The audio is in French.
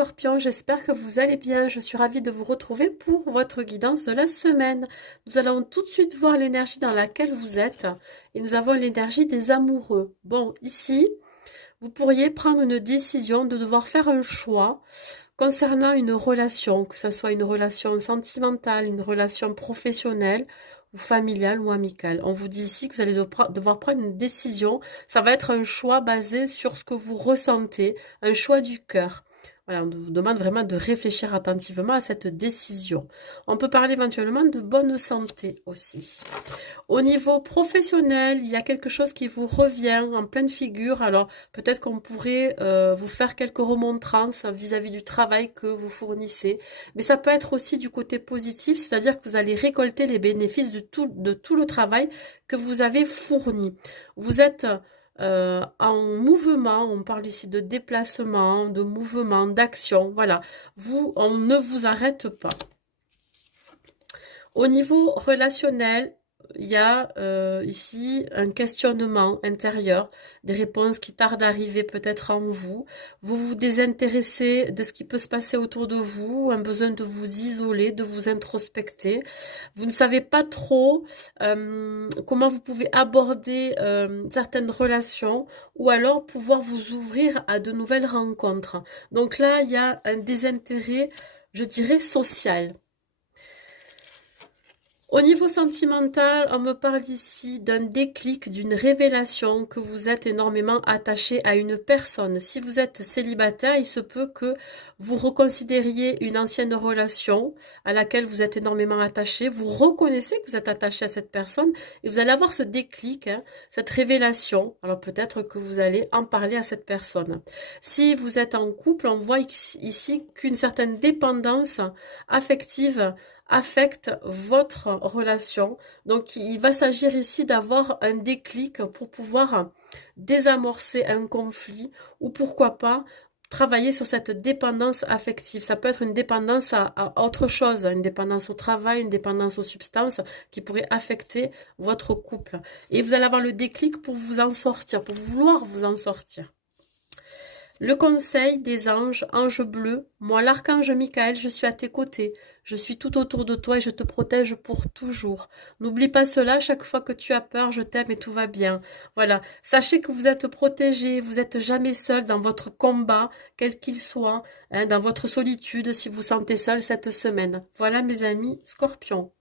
Scorpion, j'espère que vous allez bien. Je suis ravie de vous retrouver pour votre guidance de la semaine. Nous allons tout de suite voir l'énergie dans laquelle vous êtes et nous avons l'énergie des amoureux. Bon, ici, vous pourriez prendre une décision de devoir faire un choix concernant une relation, que ce soit une relation sentimentale, une relation professionnelle ou familiale ou amicale. On vous dit ici que vous allez devoir prendre une décision. Ça va être un choix basé sur ce que vous ressentez, un choix du cœur. Voilà, on vous demande vraiment de réfléchir attentivement à cette décision. On peut parler éventuellement de bonne santé aussi. Au niveau professionnel, il y a quelque chose qui vous revient en pleine figure. Alors, peut-être qu'on pourrait vous faire quelques remontrances vis-à-vis du travail que vous fournissez. Mais ça peut être aussi du côté positif, c'est-à-dire que vous allez récolter les bénéfices de tout le travail que vous avez fourni. Vous êtes en mouvement, on parle ici de déplacement, de mouvement, d'action. Voilà, on ne vous arrête pas. Au niveau relationnel, il y a ici un questionnement intérieur, des réponses qui tardent d'arriver peut-être en vous. Vous vous désintéressez de ce qui peut se passer autour de vous, un besoin de vous isoler, de vous introspecter. Vous ne savez pas trop comment vous pouvez aborder certaines relations ou alors pouvoir vous ouvrir à de nouvelles rencontres. Donc là, il y a un désintérêt, je dirais, social. Au niveau sentimental, on me parle ici d'un déclic, d'une révélation que vous êtes énormément attaché à une personne. Si vous êtes célibataire, il se peut que vous reconsidériez une ancienne relation à laquelle vous êtes énormément attaché. Vous reconnaissez que vous êtes attaché à cette personne et vous allez avoir ce déclic, hein, cette révélation. Alors peut-être que vous allez en parler à cette personne. Si vous êtes en couple, on voit ici qu'une certaine dépendance affective affecte votre relation. Donc, il va s'agir ici d'avoir un déclic pour pouvoir désamorcer un conflit ou pourquoi pas travailler sur cette dépendance affective. Ça peut être une dépendance à autre chose, une dépendance au travail, une dépendance aux substances qui pourrait affecter votre couple. Et vous allez avoir le déclic pour vous en sortir, pour vouloir vous en sortir. Le conseil des anges, ange bleu, moi l'archange Michael, je suis à tes côtés, je suis tout autour de toi et je te protège pour toujours. N'oublie pas cela, chaque fois que tu as peur, je t'aime et tout va bien. Voilà, sachez que vous êtes protégé, vous n'êtes jamais seul dans votre combat, quel qu'il soit, hein, dans votre solitude si vous sentez seul cette semaine. Voilà mes amis, Scorpions.